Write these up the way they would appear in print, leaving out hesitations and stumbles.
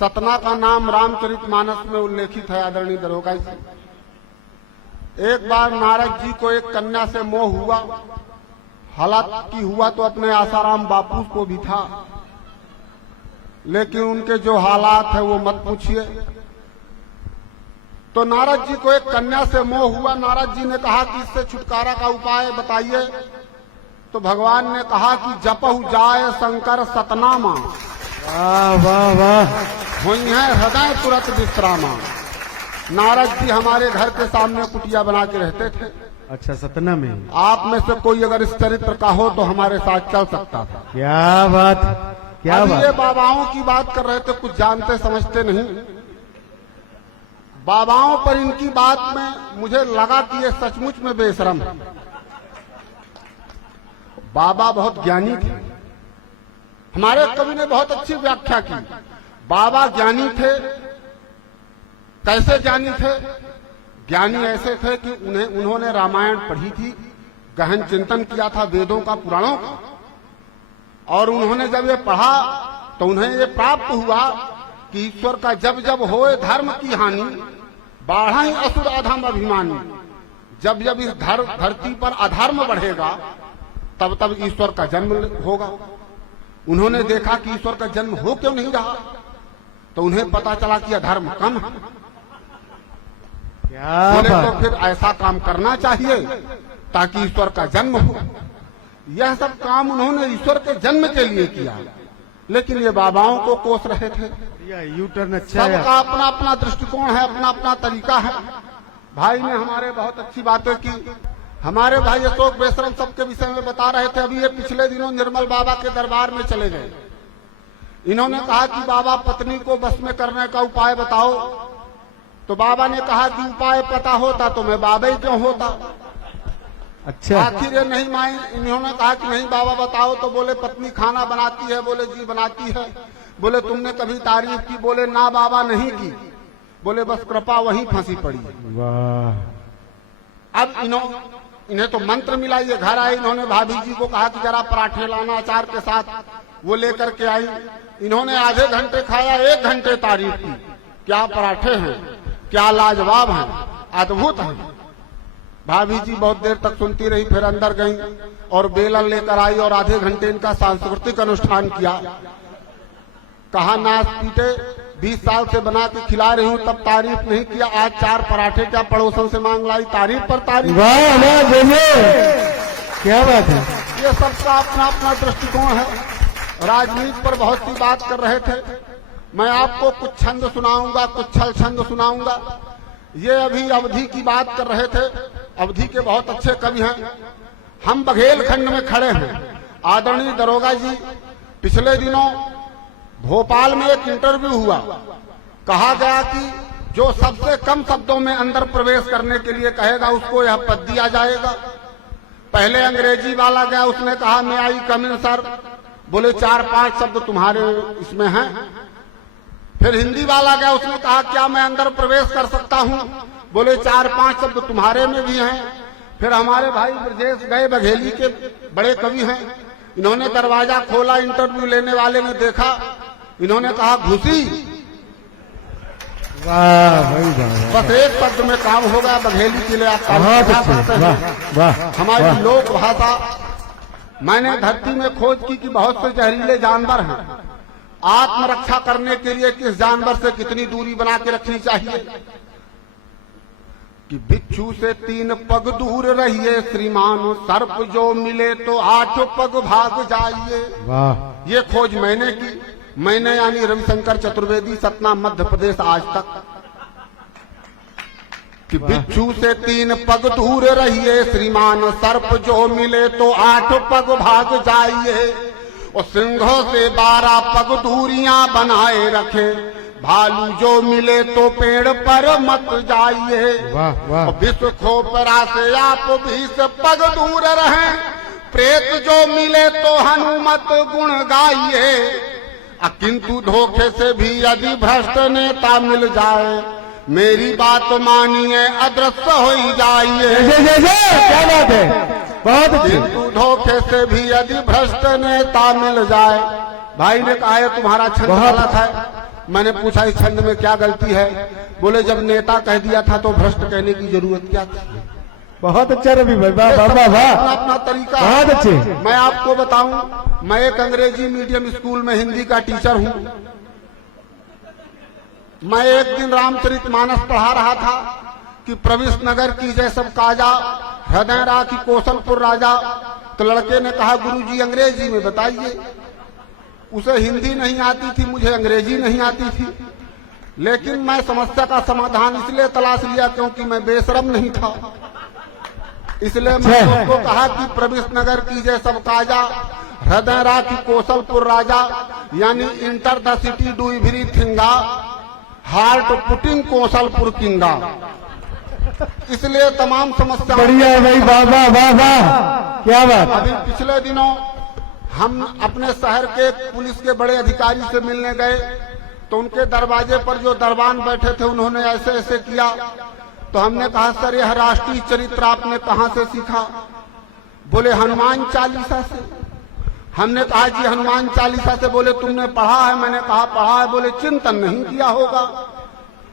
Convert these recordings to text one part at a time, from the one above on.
सतना का नाम रामचरितमानस में उल्लेखित है आदरणीय दरोगा जी। एक बार नारद जी को एक कन्या से मोह हुआ, हालांकि हुआ तो अपने आसाराम बापू को भी था, लेकिन उनके जो हालात है वो मत पूछिए। तो नारद जी को एक कन्या से मोह हुआ। नारद जी ने कहा कि इससे छुटकारा का उपाय बताइए। तो भगवान ने कहा कि जपहु जाय शंकर सतनामा, वाह वाह वाह, हुई है हृदय तुरंत विश्रामा। नारद जी हमारे घर के सामने कुटिया बना के रहते थे। अच्छा, सतना में। आप में से कोई अगर इस चरित्र का हो तो हमारे साथ चल सकता था। क्या बात, क्या अभी ये बात। बाबाओं की बात कर रहे थे, कुछ जानते समझते नहीं। बाबाओं पर इनकी बात में मुझे लगा कि ये सचमुच में बेशरम है। बाबा बहुत ज्ञानी थे। हमारे कवि ने बहुत अच्छी व्याख्या की। बाबा ज्ञानी थे। कैसे ज्ञानी थे? ज्ञानी ऐसे थे कि उन्होंने रामायण पढ़ी थी, गहन चिंतन किया था वेदों का, पुराणों का, और उन्होंने जब ये पढ़ा तो उन्हें ये प्राप्त हुआ कि ईश्वर का जब जब होए धर्म की हानि, बाढ़ा ही असुर अधर्म अभिमानी। जब जब इस धरती पर अधर्म बढ़ेगा तब तब ईश्वर का जन्म होगा। उन्होंने देखा कि ईश्वर का जन्म हो क्यों नहीं रहा, तो उन्हें पता चला कि अधर्म कम है। क्या बोले बात। तो फिर ऐसा काम करना चाहिए ताकि ईश्वर का जन्म हो। यह सब काम उन्होंने ईश्वर के जन्म के लिए किया, लेकिन ये बाबाओं को कोस रहे थे। यू टर्न अच्छा है। सबका अपना अपना दृष्टिकोण है, अपना अपना तरीका है। भाई ने हमारे बहुत अच्छी बातें की। हमारे भाई अशोक बेशरम सबके विषय में बता रहे थे। अभी ये पिछले दिनों निर्मल बाबा के दरबार में चले गए। इन्होंने कहा कि बाबा पत्नी को बस में करने का उपाय बताओ। तो बाबा ने कहा कि उपाय पता होता तो मैं बाबा ही क्यों होता। अच्छा, आखिर ये नहीं मान। इन्होंने कहा कि नहीं बाबा बताओ। तो बोले पत्नी खाना बनाती है। बोले जी बनाती है। बोले तुमने कभी तारीफ की? बोले ना बाबा नहीं की। बोले बस कृपा वहीं फंसी पड़ी। वाह। अब इन्हें तो मंत्र मिला। ये घर आए, इन्होंने भाभी जी को कहा कि जरा पराठे लाना अचार के साथ। वो लेकर के आई। इन्होंने आधे घंटे खाया, 1 घंटे तारीफ की। क्या पराठे हैं, क्या लाजवाब हैं, अद्भुत हैं। भाभी जी बहुत देर तक सुनती रही, फिर अंदर गई और बेलन लेकर आई और आधे घंटे इनका सांस्कृतिक अनुष्ठान किया। कहा नाच पीटे 20 साल से बना के खिला रही हूं, तब तारीफ नहीं किया। आज 4 पराठे क्या पड़ोसन से मांग लाई, तारीफ पर तारीफ। वाह वाह, बोलिए क्या बात है। ये सबका अपना अपना दृष्टिकोण है। राजनीति पर बहुत सी बात कर रहे थे। मैं आपको कुछ छंद सुनाऊंगा, कुछ छल छंद सुनाऊंगा। ये अभी अवधि की बात कर रहे थे। अवधि के बहुत अच्छे कवि हैं। हम बघेलखंड में खड़े हैं। आदरणीय दरोगा जी, पिछले दिनों भोपाल में एक इंटरव्यू हुआ। कहा गया कि जो सबसे कम शब्दों में अंदर प्रवेश करने के लिए कहेगा उसको यह पद दिया जाएगा। पहले अंग्रेजी वाला गया, उसने कहा मैं आई कम इन सर। बोले 4-5 शब्द तुम्हारे इसमें हैं। फिर हिंदी वाला गया, उसने कहा क्या मैं अंदर प्रवेश कर सकता हूं? बोले 4-5 शब्द तुम्हारे में भी हैं। फिर हमारे भाई ब्रजेश गए, बघेली के बड़े कवि हैं। इन्होंने दरवाजा खोला, इंटरव्यू लेने वाले ने देखा। इन्होंने कहा घुसी। वाह भाई वाह। बस एक शब्द में काम हो गया। बघेली के लिए आप बहुत अच्छे, वाह वाह। हमारी लोक भाषा। मैंने धरती में खोज की कि बहुत से जहरीले जानवर हैं। आत्मरक्षा करने के लिए किस जानवर से कितनी दूरी बना के रखनी चाहिए? कि बिच्छू से 3 पग दूर रहिए श्रीमान, सर्प जो मिले तो 8 पग भाग जाइए। वाह। ये खोज मैंने की। मैंने यानी रविशंकर चतुर्वेदी, सतना मध्य प्रदेश आज तक। कि बिच्छू से 3 पग दूर रहिए श्रीमान, सर्प जो मिले तो 8 पग भाग जाइए। और सिंहों से 12 पग दूरियां बनाए रखे, भालू जो मिले तो पेड़ पर मत जाइए। वाह वाह। विश्व खोपरा से आप 20 पग दूर रहें, प्रेत जो मिले तो हनुमत गुण गाइए। किंतु धोखे से भी यदि भ्रष्ट नेता मिल जाए, मेरी बात मानिए अदृश्य हो जाइए। क्या बात है, बहुत अच्छी। किंतु धोखे से भी यदि भ्रष्ट नेता मिल जाए। भाई ने कहा है तुम्हारा छंद गलत है। मैंने पूछा इस छंद में क्या गलती है? बोले जब नेता कह दिया था तो भ्रष्ट कहने की जरूरत क्या थी? बहुत अच्छा रवि भाई, वाह वाह वाह वाह, अपना अपना तरीका बहुत अच्छे। मैं आपको बताऊं, मैं एक अंग्रेजी मीडियम स्कूल में हिंदी का टीचर हूं। मैं एक दिन रामचरितमानस पढ़ा रहा था कि प्रविश नगर की जय सब काजा, हृदय राखी कौशलपुर राजा। तो लड़के ने कहा गुरुजी अंग्रेजी में बताइए। उसे हिंदी नहीं आती थी, मुझे अंग्रेजी नहीं आती थी, लेकिन मैं समस्या का समाधान इसलिए तलाश लिया क्योंकि मैं बेशरम नहीं था। इसलिए मैं उसको कहा कि प्रविश नगर की जय सब काजा, हृदय राखी कौशलपुर राजा, यानी इंटर द सिटी डू एवरीथिंगा, हार्ट पुटिंग कौशलपुर किंगा। इसलिए तमाम समस्या बढ़िया भाई, वाह वाह वाह वाह, क्या बात। अभी पिछले दिनों हम अपने शहर के पुलिस के बड़े अधिकारी से मिलने गए तो उनके दरवाजे पर जो दरबान बैठे थे उन्होंने ऐसे ऐसे किया। तो हमने कहा सर यह राष्ट्रीय चरित्र आपने कहां से सीखा? बोले हनुमान चालीसा से। हमने कहा जी हनुमान चालीसा से बोले तुमने पढ़ा है? मैंने कहा पढ़ा है। बोले चिंतन नहीं किया होगा।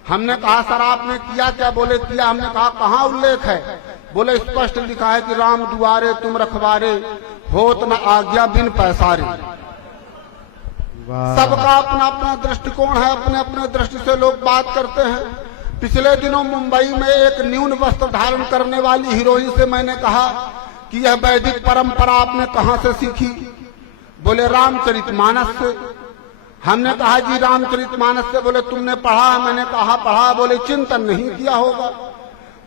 हमने कहा सर आपने किया क्या? बोले किया। हमने कहा कहाँ उल्लेख है? बोले स्पष्ट लिखा है कि राम दुआरे तुम रखवारे, होत न आज्ञा बिन पैसारे। सबका अपना अपना दृष्टिकोण है, अपने अपने दृष्टि से लोग बात करते हैं। पिछले दिनों मुंबई में एक न्यून वस्त्र धारण करने वाली हीरोइन से मैंने कहा कि यह वैदिक परंपरा आपने कहां से सीखी? बोले रामचरितमानस से। हमने कहा जी रामचरितमानस से। बोले तुमने पढ़ा है? मैंने कहा पढ़ा। बोले चिंतन नहीं किया होगा।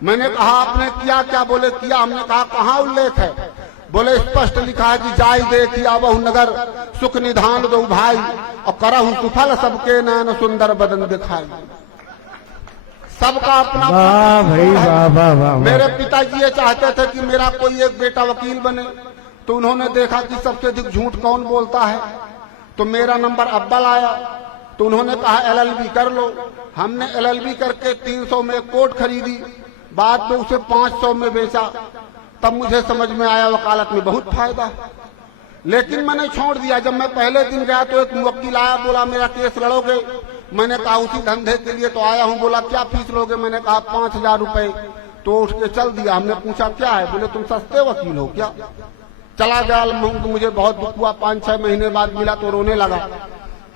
मैंने कहा आपने किया क्या? बोले किया। हमने कहा कहाँ उल्लेख है? बोले स्पष्ट लिखा है कि जाय देखिया बहु नगर, सुख निधान दो भाई, और करहु सुफल सबके नैन सुंदर बदन दिखाई। सबका अपना वाह भाई, वाह वाह वाह। मेरे पिताजी ये चाहते थे कि मेरा कोई एक बेटा वकील बने, तो उन्होंने देखा कि सबसे अधिक झूठ कौन बोलता है, तो मेरा नंबर अव्वल आया। तो उन्होंने कहा LLB कर लो। हमने LLB करके 300 में कोट खरीदी, बाद में उसे 500 में बेचा। तब मुझे समझ में आया वकालत में बहुत फायदा। लेकिन मैंने छोड़ दिया। जब मैं पहले दिन गया तो एक वकील आया, बोला मेरा केस लड़ोगे? मैंने कहा उसी धंधे के लिए तो आया हूँ। बोला क्या फीस लोगे? मैंने कहा 5000 रुपए। तो उठ के चल दिया। हमने पूछा क्या है? बोले तुम सस्ते वकील हो क्या? चला गया। मुझे बहुत दुख हुआ। 5-6 महीने बाद मिला तो रोने लगा।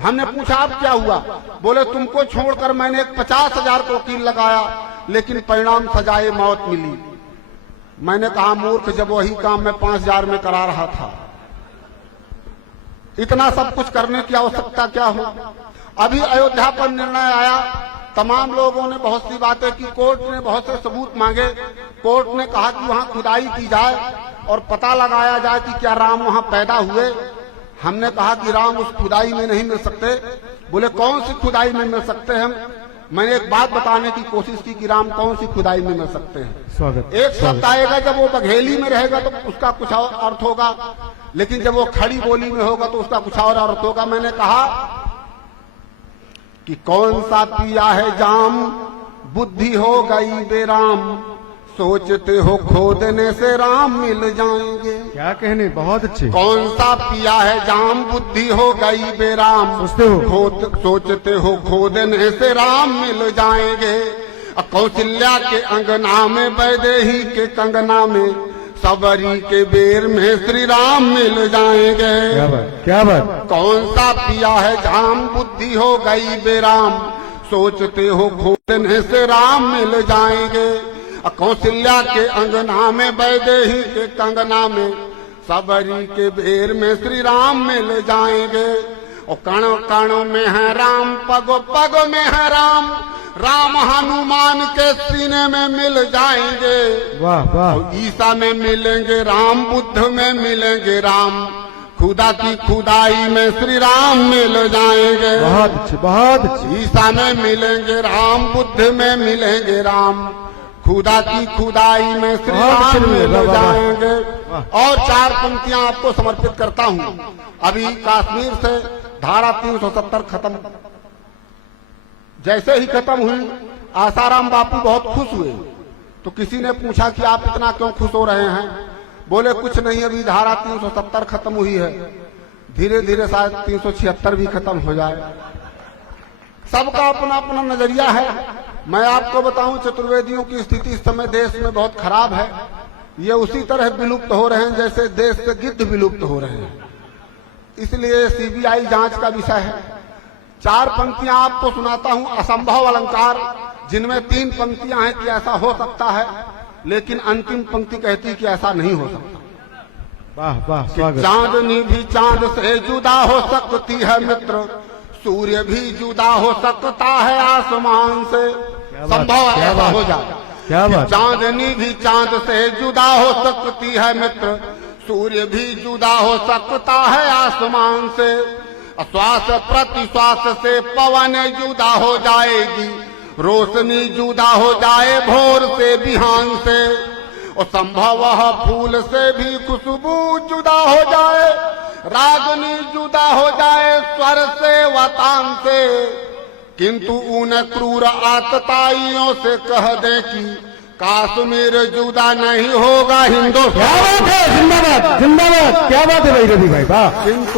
हमने पूछा अब क्या हुआ? बोले तुमको छोड़कर मैंने एक 50,000 को वकील लगाया, लेकिन परिणाम सजाए मौत मिली। मैंने कहा मूर्ख, जब वही काम मैं 5,000 में करा रहा था। इतना सब कुछ करने की आवश्यकता क्या हो? अभी अयोध्या पर निर्णय आया, तमाम लोगों ने बहुत सी बातें की, कोर्ट ने बहुत से सबूत मांगे। कोर्ट ने कहा कि वहां खुदाई की जाए और पता लगाया जाए कि क्या राम वहां पैदा हुए। हमने कहा कि राम उस खुदाई में नहीं मिल सकते। बोले कौन सी खुदाई में मिल सकते हैं? मैंने एक बात बताने की कोशिश की कि राम कौन सी खुदाई में मिल सकते हैं। स्वागत। एक शब्द आएगा, जब वो बघेली में रहेगा तो उसका कुछ और अर्थ होगा, लेकिन जब वो खड़ी बोली में होगा तो उसका कुछ और अर्थ होगा। मैंने कहा कि कौन सा पिया है जाम, बुद्धि हो गई बेराम, सोचते हो खोदने से राम मिल जाएंगे। क्या कहने, बहुत अच्छे। कौन सा पिया है जाम, बुद्धि हो गई बेराम, सोचते हो खोदने से राम मिल जाएंगे। कौशल्या के अंगना में, वैदेही के कंगना में, सबरी के बेर में श्री राम मिल जाएंगे। क्या बात, क्या बात। कौन सा पिया है जाम, बुद्धि हो गई बेराम, सोचते हो खोदने से राम मिल जाएंगे। कौशल्या के अंगना में, वैदेही के कंगना में, सबरी के बेर में श्री राम मिल जाएंगे। और कणों कणों में है राम, पगो पगो में है राम, राम हनुमान के सीने में मिल जाएंगे। वाह वाह। ईसा में मिलेंगे राम, बुद्ध में मिलेंगे राम, खुदा की खुदाई में श्री राम मिल जाएंगे। बहुत अच्छे, बहुत अच्छे। ईसा में मिलेंगे राम, बुद्ध में मिलेंगे राम, खुदा की खुदाई में श्री राम मिल जाएंगे। और 4 पंक्तियां आपको समर्पित करता हूं। अभी कश्मीर से धारा 370 खत्म, जैसे ही खत्म हुई आसाराम बापू बहुत खुश हुए। तो किसी ने पूछा कि आप इतना क्यों खुश हो रहे हैं? बोले कुछ नहीं, अभी धारा 370 खत्म हुई है, धीरे धीरे शायद 376 भी खत्म हो जाए। सबका अपना अपना नजरिया है। मैं आपको बताऊं, चतुर्वेदियों की स्थिति इस समय देश में बहुत खराब है। ये उसी तरह विलुप्त हो रहे हैं जैसे देश से गिद्ध विलुप्त हो रहे हैं। इसलिए सीबीआई जांच का विषय है। 4 पंक्तियां आपको सुनाता हूं, असंभव अलंकार, जिनमें 3 पंक्तियां हैं कि ऐसा हो सकता है, लेकिन अंतिम पंक्ति कहती कि ऐसा नहीं हो सकता। वाह वाह, स्वागत। चांदनी भी चांद से जुदा हो सकती है मित्र, सूर्य भी जुदा हो सकता है आसमान से। संभव है ऐसा हो जाए। क्या बात। चांदनी भी चांद से जुदा हो सकती है मित्र, सूर्य भी जुदा हो सकता है आसमान से। श्वास प्रति श्वास से पवन जुदा हो जाएगी, रोशनी जुदा हो जाए भोर से बिहान से। और संभव फूल से भी खुशबू जुदा हो जाए, रागनी जुदा हो जाए स्वर से व तान से। किंतु उन क्रूर आतताइयों से कह दे कि काश्मीर जुदा नहीं होगा हिंदुस्तान। क्या बात है, जिंदाबाद जिंदाबाद, क्या बात है भाई रवि भाई, वाह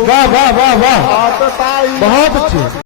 वाह वाह वाह वाह, आतताई बहुत अच्छी।